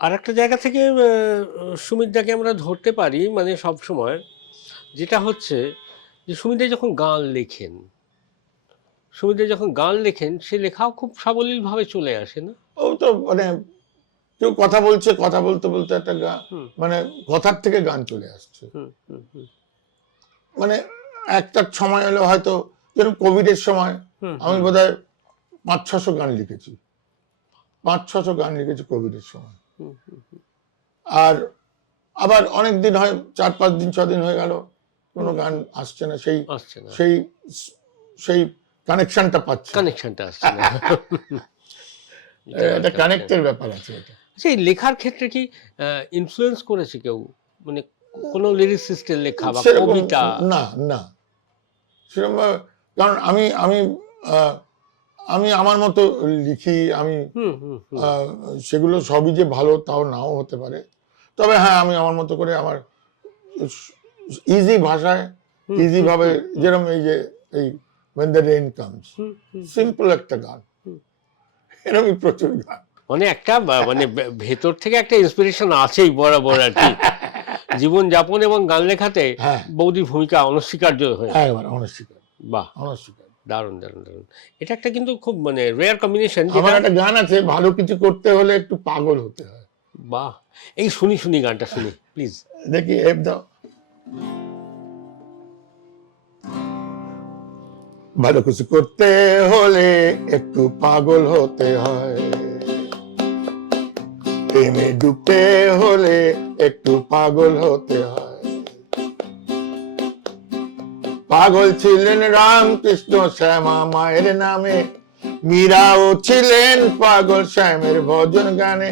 আর একটা জায়গা থেকে সুমিতদাকে আমরা ধরতে পারি মানে সব সময় যেটা হচ্ছে যে সুমিতদা যখন গান লেখেন সুমিতদা যখন গান লেখেন সে লেখাও খুব সাবলীলভাবে চলে আসে না? ও তো মানে কেউ কথা বলছে কথা বলতে বলতে একটা গান মানে কথার থেকে গান চলে আসছে। মানে একটা সময় হলো হয়তো যেরকম কোভিডের সময় আমি হুম, বোধহয় পাঁচ ছশো গান লিখেছি। পাঁচ ছশো গান লিখেছি কোভিডের সময়। আর আবার অনেক দিন হয় চার পাঁচ দিন ছ দিন হয়ে গেল কোনো গান আসছে না সেই আসছে না। সেই সেই কানেকশনটা পাচ্ছে কানেকশনটা আসছে না। এটা কানেক্টের ব্যাপার আছে এটা। আচ্ছা এই লেখার ক্ষেত্রে কি ইনফ্লুয়েন্স করেছে কেউ? মানে কোনো লিরিসিস্টের লেখা বা কবিতা? না না। সেরকম কারণ আমি আমি আমি আমার মতো লিখি আমি সেগুলো সবই যে ভালো তাও নাও হতে পারে। তবে হ্যাঁ আমি আমার মতো করে আমার ইজি ভাষায় ইজি ভাবে যেরকম এই যে এই when the rain comes। Simple একটা গান। এরকমই প্রচুর গান। মানে একটা মানে ভেতর থেকে একটা ইন্সপিরেশন আছেই বরাবর আর কি। জীবন যাপন এবং গান লেখাতে হ্যাঁ। বৌদির ভূমিকা অনস্বীকার্য হয়ে। অনস্বীকার বাহ। অনস্বীকার দারুণ দারুণ দারুণ। এটা একটা কিন্তু খুব মানে রেয়ার কম্বিনেশন আমার একটা গান আছে ভালো কিছু করতে হলে একটু পাগল হতে হয়। বাহ! এই শুনি শুনি গানটা শুনি প্লিজ দেখি এফ দাও। ভালো কিছু করতে হলে একটু পাগল হতে হয়। প্রেমে ডুবতে হলে একটু পাগল হতে হয়। পাগল ছিলেন রামকৃষ্ণ শ্যামা মায়ের নামে। মীরাও ছিলেন পাগল শ্যামের ভজন গানে।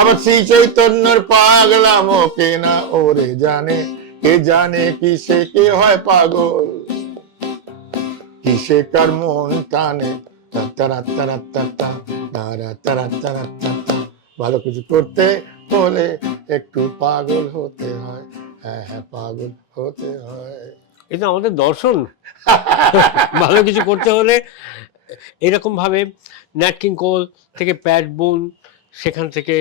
আবার শ্রী চৈতন্যর পাগলাম কে না ওরে জানে। কে জানে কিসে কে হয় পাগল? কিসে কার মন টানে। ভালো কিছু করতে হলে একটু পাগল হতে হয়। হ্যাঁ হ্যাঁ পাগল হতে হয়। এটা আমাদের দর্শন। ভালো কিছু করতে হলে এরকম ভাবে ন্যাট কিং কোল থেকে প্যাট বুন সেখান থেকে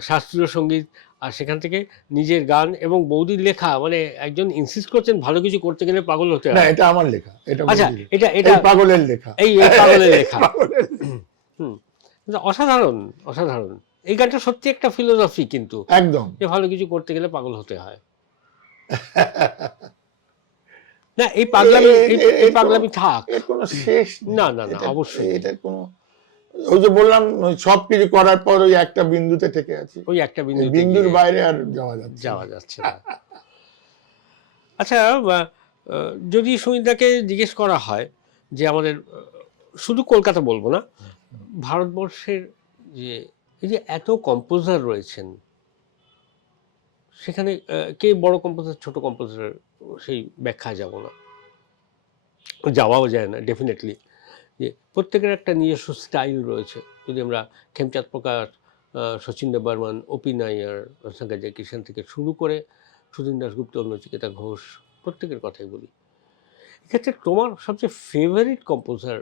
শাস্ত্রীয় সংগীত আর সেখান থেকে নিজের গান এবং বৌদির লেখা মানে একজন ইনসিস্ট করছেন ভালো কিছু করতে গেলে পাগল হতে না এটা আমার লেখা এটা আচ্ছা এটা এটা পাগলের লেখা। এই এই পাগলের লেখা। হুম অসাধারণ অসাধারণ। এই গানটা সত্যি একটা ফিলোসফি কিন্তু। একদম। যে ভালো কিছু করতে গেলে পাগল হতে হয়। না এই পাগলামি এই- পাগলামি থাক। এর কোনো শেষ না, না, না, অবশ্যই। এটার কোনো ওই যে বললাম ওই সব কিছু করার পর ওই একটা বিন্দুতে থেকে আছি। ওই একটা বিন্দু বিন্দুর বাইরে আর যাওয়া যাচ্ছে যাওয়া যাচ্ছে না। আচ্ছা যদি সুমিতাকে জিজ্ঞেস করা হয় যে আমাদের শুধু কলকাতা বলব না ভারতবর্ষের যে এই যে এত কম্পোজার রয়েছেন সেখানে কে বড় কম্পোজার ছোট কম্পোজার সেই ব্যাখ্যায় যাব না। যাওয়াও যায় না ডেফিনেটলি যে প্রত্যেকের একটা নিজস্ব স্টাইল রয়েছে। যদি আমরা খেমচাঁদ প্রকাশ শচীন বর্মন ওপি নাইয়ার শঙ্কর জয়কিষান থেকে শুরু করে সুধীন দাসগুপ্ত নচিকেতা ঘোষ প্রত্যেকের কথাই বলি। এক্ষেত্রে তোমার সবচেয়ে ফেভারিট কম্পোজার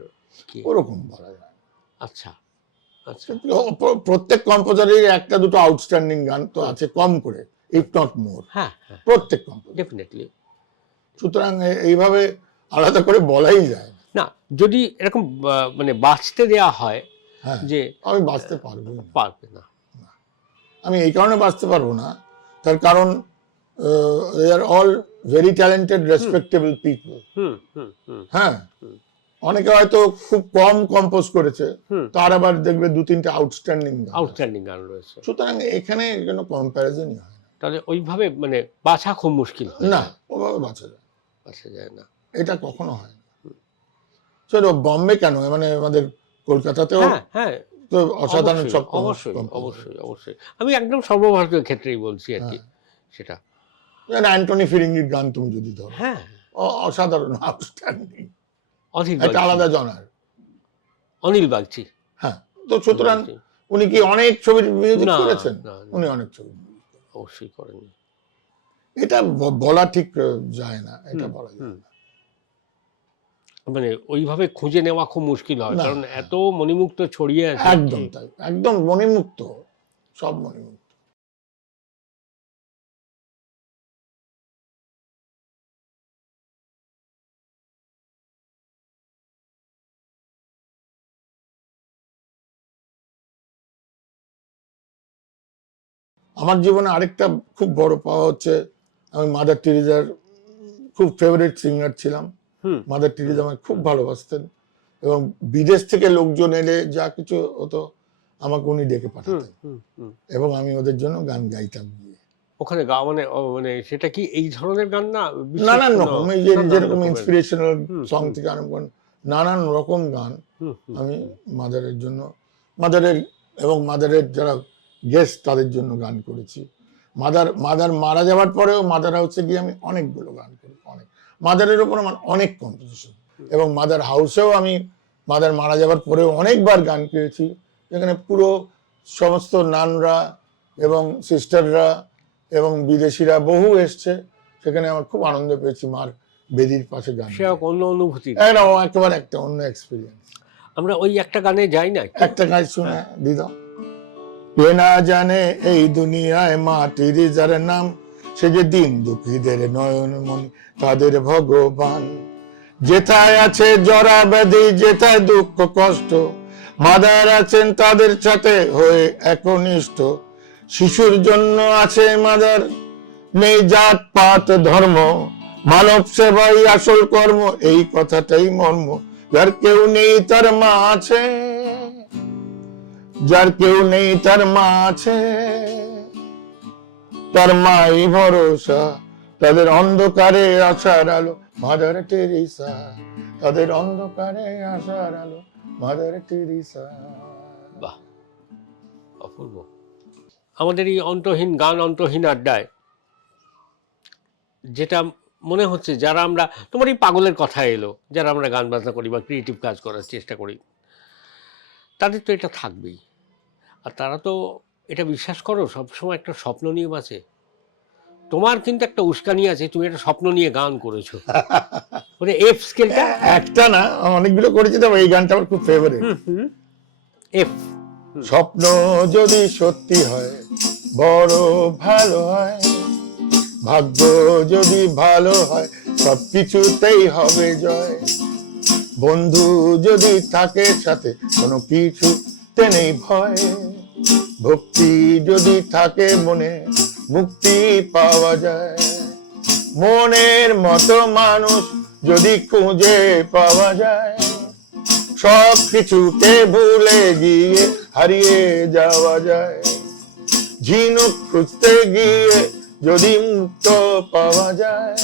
কি ওরকম বলা যায়? আচ্ছা আচ্ছা। প্রত্যেক কম্পোজারের একটা দুটো আউটস্ট্যান্ডিং গান তো আছে কম করে ইফ নট মোর হ্যাঁ হ্যাঁ। প্রত্যেক কম্পোজার ডেফিনেটলি সুতরাং এইভাবে আলাদা করে বলাই যায় না। না যদি এরকম মানে বাঁচতে দেয়া হয় হ্যাঁ যে আমি বাঁচতে পারব পারবে না। আমি এই কারণে বাঁচতে পারব না। তার কারণ they are all very talented respectable people হ্যাঁ। অনেকে হয়তো খুব কম কম্পোজ করেছে তার আবার দেখবে দু তিনটে আউটস্ট্যান্ডিং আউটস্ট্যান্ডিং গান রয়েছে। সুতরাং এখানে কোনো কম্প্যারিজনই হয় তাহলে ওইভাবে মানে বাছা খুব মুশকিল না না ওভাবে বাঁচা যায় বাছা যায় না। এটা কখনো হয় সেটা বম্বে কেন? মানে আমাদের কলকাতাতেও হ্যাঁ হ্যাঁ। তো অসাধারণ সব অবশ্যই অবশ্যই অবশ্যই। আমি একদম সর্বভারতীয় ক্ষেত্রেই বলছি আর কি সেটা। যেমন অ্যান্টনি ফিরিঙ্গির গান তুমি যদি ধরো। হ্যাঁ। অসাধারণ আউটস্ট্যান্ডিং অনিল একটা। আলাদা জনার। অনিল বাগচি। হ্যাঁ তো সুতরাং। উনি কি অনেক ছবির মিউজিক করেছেন। উনি অনেক ছবি অবশ্যই করেন এটা বলা ঠিক যায় না এটা বলা যায় না। মানে ওইভাবে খুঁজে নেওয়া খুব মুশকিল হয় কারণ এত মণিমুক্ত ছড়িয়ে আছে একদম তাই একদম মণিমুক্ত সব মণিমুক্ত। আমার জীবনে আরেকটা খুব বড় পাওয়া হচ্ছে আমি মাদার টেরিজার খুব ফেভারিট সিঙ্গার ছিলাম। মাদার টেরিজা আমাকে খুব ভালোবাসতেন এবং বিদেশ থেকে লোকজন এলে যা কিছু হতো আমাকে উনি ডেকে পাঠাতেন। এবং আমি ওদের জন্য গান গাইতাম গিয়ে। ওখানে গা মানে মানে সেটা কি এই ধরনের গান না নানান রকম এই যে যেরকম ইন্সপিরেশনাল সং থেকে আরম্ভ করে নানান রকম গান। আমি মাদারের জন্য মাদারের এবং মাদারের যারা গেস্ট তাদের জন্য গান করেছি। মাদার মাদার মারা যাওয়ার পরেও মাদার হাউসে গিয়ে আমি অনেকগুলো গান করি অনেক। মাদারের উপর আমার অনেক কম্পোজিশন এবং মাদার হাউসেও আমি মাদার মারা যাওয়ার পরেও অনেকবার গান পেয়েছি যেখানে পুরো সমস্ত নানরা এবং সিস্টাররা এবং বিদেশিরা বহু এসছে সেখানে আমার খুব আনন্দ পেয়েছি মার বেদির পাশে গান অন্য অনুভূতি। একটা একেবারে একটা অন্য এক্সপিরিয়েন্স আমরা ওই একটা গানে যাই না একটা? গান শুনে দিদাম কে না জানে এই দুনিয়ায় মাটির যার নাম, সে যে দিন দুঃখীদের তাদের ভগবান। যেথায় আছে জরা ব্যাধি, যেথায় দুঃখ কষ্ট, মাদার আছেন তাদের সাথে হয়ে একনিষ্ঠ। শিশুর জন্য আছে মাদার, নেই জাত পাত ধর্ম, মানব সেবাই আসল কর্ম, এই কথাটাই মর্ম। যার কেউ নেই তার মা আছে। যার কেউ নেই তার মা আছে। তার মাই ভরসা, তাদের অন্ধকারে আশার আলো, মাদার টেরিসা। তাদের অন্ধকারে আশার আলো, মাদার টেরিসা। বাহ, অপূর্ব। আমাদের এই অন্তহীন গান, অন্তহীন আড্ডায় যেটা মনে হচ্ছে যারা আমরা, তোমার এই পাগলের কথা এলো, যারা আমরা গান বাজনা করি বা ক্রিয়েটিভ কাজ করার চেষ্টা করি, তাদের তো এটা থাকবেই। আর তারা তো এটা বিশ্বাস করো সবসময় একটা স্বপ্ন নিয়ে বাঁচে। তোমার কিন্তু একটা উস্কানি আছে তুমি একটা স্বপ্ন নিয়ে গান করেছ। মানে এফ স্কেলটা একটা না অনেকগুলো করেছি তবে এই গানটা আমার খুব ফেভারিট এফ স্বপ্ন যদি সত্যি হয় বড় ভালো হয় ভাগ্য যদি ভালো হয় সব কিছুতেই হবে জয়। বন্ধু যদি থাকে সাথে কোনো কিছুতে নেই ভয়। ভক্তি যদি থাকে মনে, মুক্তি পাওয়া যায়। মনের মতো মানুষ যদি খুঁজে পাওয়া যায় সব কিছুকে ভুলে গিয়ে হারিয়ে যাওয়া যায়। ঝিনুক খুঁজতে গিয়ে যদি মুক্ত পাওয়া যায়,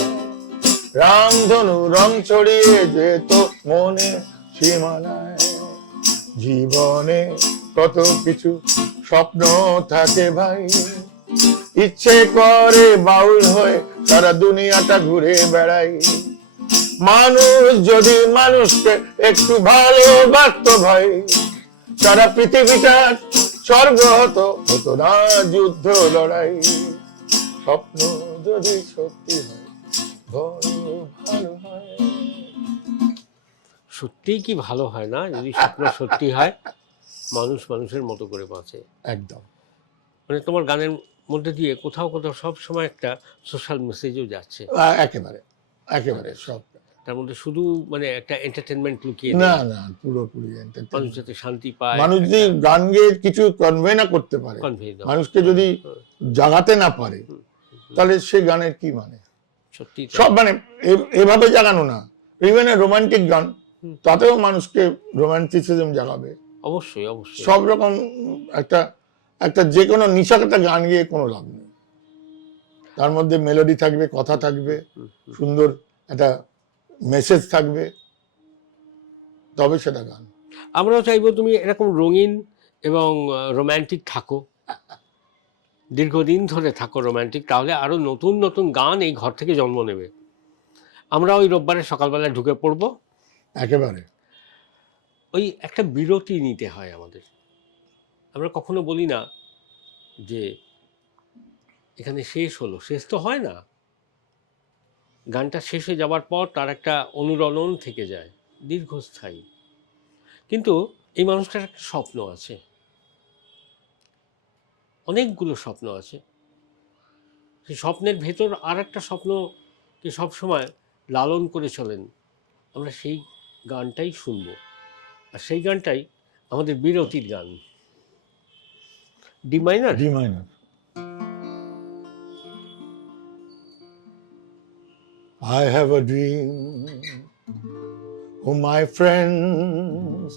রামধনু রং ছড়িয়ে যেত মনে সীমানায়। জীবনে কত কিছু স্বপ্ন থাকে ভাই। ইচ্ছে করে বাউল হয়ে সারা দুনিয়াটা ঘুরে বেড়াই। মানুষ যদি মানুষকে একটু ভালোবাসত ভাই, সারা পৃথিবীটা স্বর্গ হতো হতো না যুদ্ধ লড়াই। স্বপ্ন যদি সত্যি হয় সত্যিই কি ভালো হয় না? যদি স্বপ্ন সত্যি হয় মানুষ মানুষের মতো করে বাঁচে। একদম। মানে তোমার গানের মধ্যে দিয়ে কোথাও কোথাও সব সময় একটা সোশ্যাল মেসেজও যাচ্ছে। একেবারে একেবারে সব। তার মধ্যে শুধু মানে একটা এন্টারটেনমেন্ট লুকিয়ে না। না পুরোপুরি মানুষ যাতে শান্তি পায় মানুষ যদি গান গেয়ে কিছু কনভে না করতে পারে মানুষকে যদি জাগাতে না পারে তাহলে সে গানের কি মানে? সত্যি সব মানে এভাবে জাগানো না। ইভেন রোমান্টিক গান। তাতেও মানুষকে রোমান্টিসিজম জাগাবে অবশ্যই অবশ্যই। সব রকম একটা একটা যে কোনো নিশাকাটা গান গিয়ে কোনো লাভ নেই। তার মধ্যে মেলোডি থাকবে কথা থাকবে। সুন্দর একটা মেসেজ থাকবে তবে সেটা গান। আমরাও চাইব তুমি এরকম রঙিন এবং রোম্যান্টিক থাকো। দীর্ঘদিন ধরে থাকো রোম্যান্টিক তাহলে আরও নতুন নতুন গান এই ঘর থেকে জন্ম নেবে। আমরা ওই রোববারে সকালবেলা ঢুকে পড়ব। একেবারে। ওই একটা বিরতি নিতে হয় আমাদের। আমরা কখনো বলি না যে, এখানে শেষ হলো। শেষ তো হয় না। গানটা শেষ হয়ে যাওয়ার পর তার একটা অনুরণন থেকে যায়, দীর্ঘস্থায়ী। কিন্তু এই মানুষটার একটা স্বপ্ন আছে। অনেকগুলো স্বপ্ন আছে। সেই স্বপ্নের ভেতর আর একটা স্বপ্নকে সবসময় লালন করে চলেন। আমরা সেই গানটাই শুনব আর সেই গানটাই আমাদের বিরতির গান D minor I have a dream. Oh, my friends,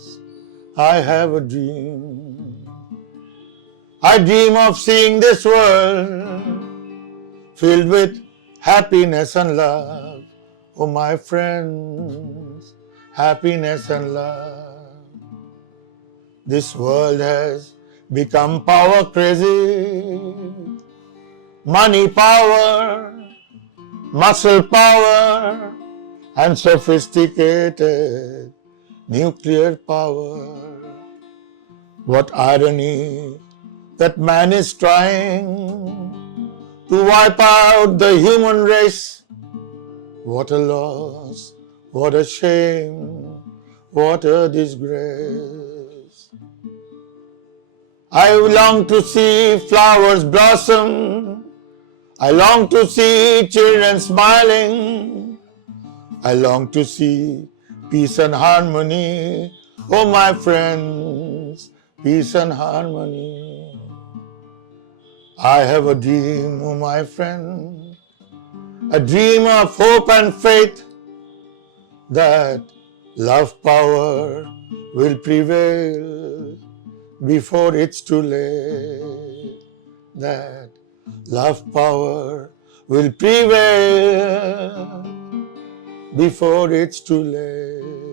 I have a dream. I dream of seeing this world filled with happiness and love. Oh, my friends. Happiness and love. This world has become power crazy, money power, muscle power, and sophisticated nuclear power. What irony that man is trying to wipe out the human race. What a loss, what a shame, what a disgrace. I long to see flowers blossom. I long to see children smiling. I long to see peace and harmony. Oh, my friends, peace and harmony. I have a dream, oh, my friend, a dream of hope and faith that love power will prevail before it's too late. That love power will prevail before it's too late.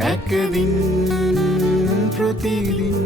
একদিন প্রতিদিন।